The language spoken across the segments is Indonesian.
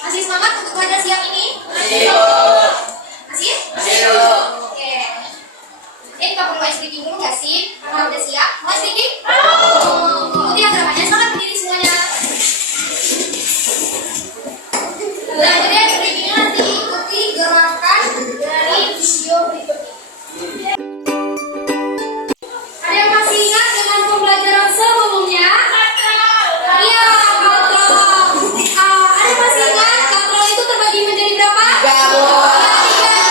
Masih semangat untuk belajar siang ini? Masih? Oke. Ini nggak perlu ice breaking dulu nggak sih? Karena udah siap. Mau ice breaking? Ikuti gerakannya. Semangat berdiri semuanya. Nah, jadi ice breakingnya nanti ikuti gerakan dari video berikut ini. Ada yang masih ingat dengan pembelajaran sebelumnya? Iya, kontrol. Ada masih ingat kontrol itu terbagi menjadi berapa? 3.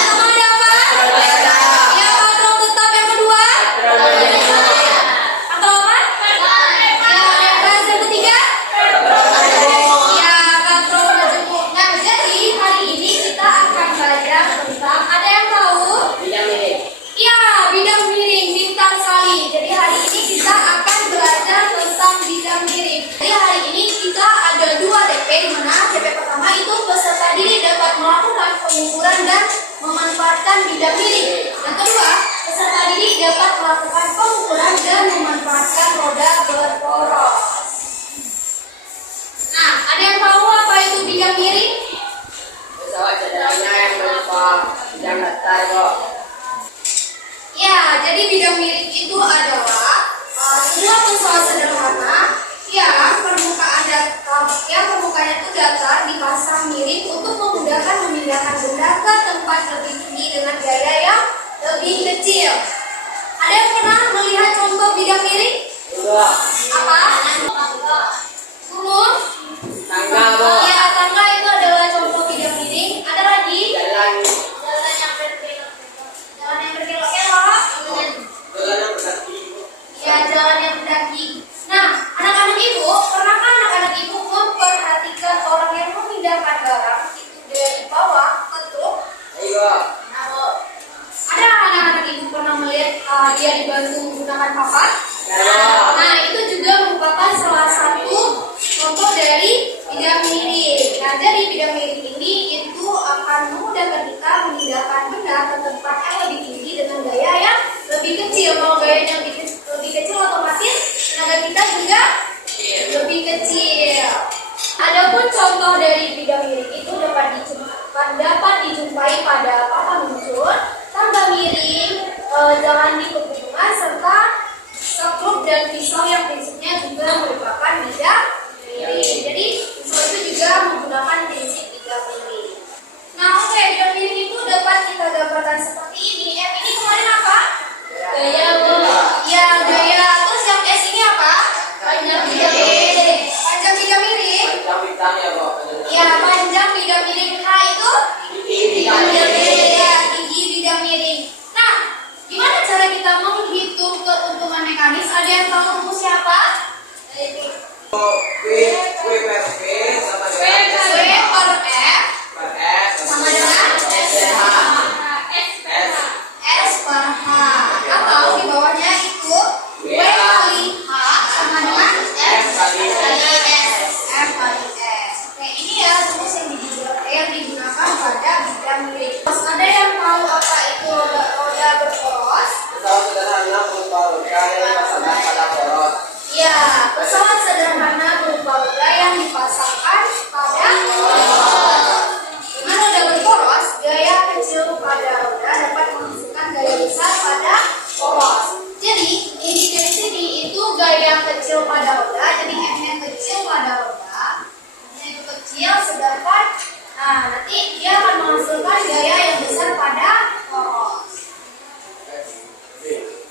Sama ada apa? Ya, kontrol tetap yang kedua. Kontrol apa? Ya, dan yang ketiga? Ya, kontrol majemuk. Nah, jadi hari ini kita akan belajar tentang, ada yang tahu? Iya, bidang miring, pintar sekali. Jadi hari ini kita akan belajar tentang bidang miring. Jadi hari ini kita ada 2 DP, di mana DP pertama itu peserta didik dapat melakukan pengukuran dan memanfaatkan bidang miring. Yang kedua, peserta didik dapat melakukan pengukuran dan memanfaatkan roda berporos. Nah, ada yang tahu apa itu bidang miring? Ya, jadi bidang miring itu adalah sebuah pesawat sederhana yang permukaannya itu datar dipasang miring untuk memudahkan memindahkan benda ke tempat lebih tinggi dengan gaya yang lebih kecil. Ada yang pernah melihat contoh bidang miring? Apa? Turun? Ya, tangga itu adalah contoh bidang miring. Ada lagi? Jalan yang berkelok. Ya, jalan yang berdaki. Nah, anak-anak ibu, pernahkah anak-anak ibu memperhatikan orang yang memindahkan barang itu dari bawah ke truk? Ada anak-anak ibu pernah melihat dia dibantu menggunakan papan? Nah, itu juga merupakan salah satu contoh dari bidang miring. Nah, dari bidang miring ini itu akan memudahkan kita memindahkan benda ke tempat yang lebih tinggi dengan gaya yang lebih kecil. Kalau gayanya lebih kecil, otomatis tenaga kita juga lebih kecil. Adapun contoh dari bidang miring itu dapat dijumpai pada papan luncur, tangga miring, jalan di pegunungan, serta skrup dan pisau yang prinsipnya juga merupakan bidang miring. Jadi pisau itu juga menggunakan prinsip bidang miring. Nah, oke, bidang miring itu dapat kita gambarkan seperti ini. Ini kemarin apa? Gaya. Ya, gaya. Terus yang S ini apa? Panjang bidang miring. Panjang bidang miring? Ya, panjang bidang miring. H itu? Bidang miring. Ya, tinggi bidang miring. Nah, pada bidang miring. Terus ada yang tahu apa itu roda berporos? Pesawat sederhana berupa roda yang dipasangkan pada poros. Ya, pesawat sederhana berupa roda yang dipasangkan pada poros. Dengan roda berporos, gaya kecil pada roda dapat menghasilkan gaya besar pada poros. Jadi, ini dari sini itu gaya kecil pada roda, jadi M-nya kecil pada roda, M-nya itu kecil, sedangkan nanti dia akan menghasilkan gaya yang besar pada poros.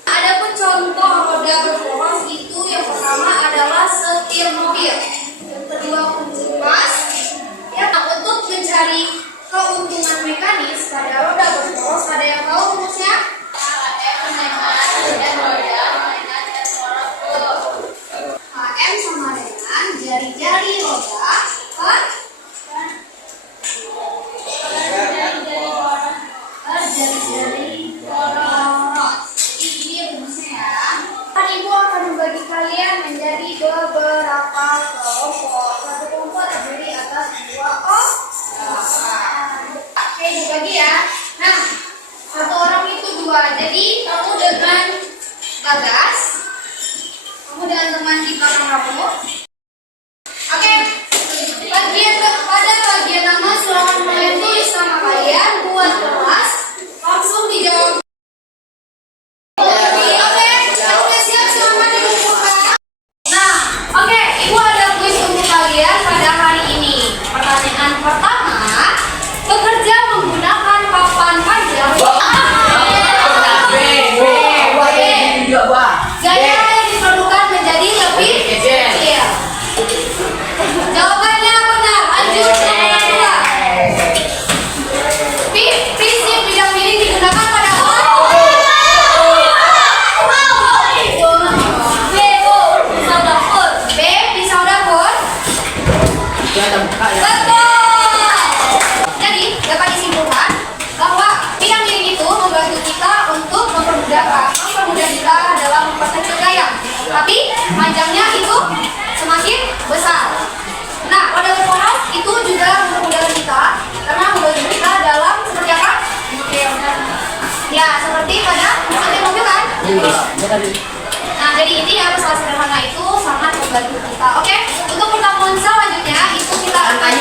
Adapun contoh roda berporos itu yang pertama adalah setir mobil, yang kedua kunci pas. Ya, untuk mencari keuntungan mekanis pada roda berporos, ada yang tahu rumusnya? HM sama dengan jari-jari roda per jari-jari poros. Ini rumusnya ya. Ibu akan membagi kalian menjadi beberapa kelompok. Satu kelompok terdiri atas dua orang. Oke, dibagi ya. Nah, satu orang itu dua. Jadi kamu dengan Bagas, kamu dengan teman di belakang kamu. Oke, pada bagian nama silakan kalian tulis nama kalian, buat kelas, langsung dijawab. Ibu ada kuis untuk kalian pada hari ini. Pertanyaan pertama, bekerja menggunakan papan panjang. Gaya yang diperlukan menjadi lebih kecil. Jawabannya benar. Lanjut nomor kedua. Prinsip bidang miring digunakan pada pisau dapur. Betul. Jadi dapat disimpulkan bahwa bidang miring itu membantu kita untuk mempermudah kita dalam memperkecil gaya. Tapi panjangnya itu semakin besar. Nah, roda berporos itu juga memudahkan kita karena membantu kita dalam seperti apa? Ya, seperti pada setir mobil kan? Nah, jadi intinya pesawat sederhana itu sangat membantu kita. Oke, untuk pertemuan selanjutnya itu kita akan